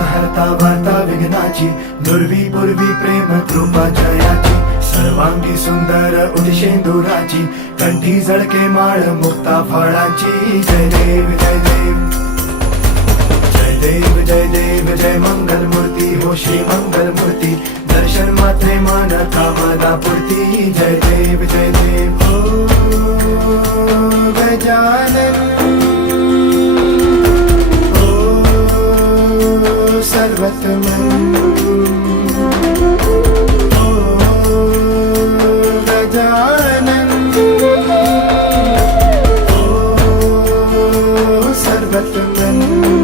हरता वार्ता विघ्नाची, दुर्वी पूर्वी प्रेम कृपा जयाची, सर्वांगी सुंदर उदिशेंदुराची, कंठी झळके माळ मुक्ता फळाची. जय देव जय देव जय देव जय देव जय मंगल मूर्ती हो श्री मंगल मूर्ती, दर्शन मात्रे मान कामना पूर्ती. जय देव जय देव हो गजानन सर्वत्र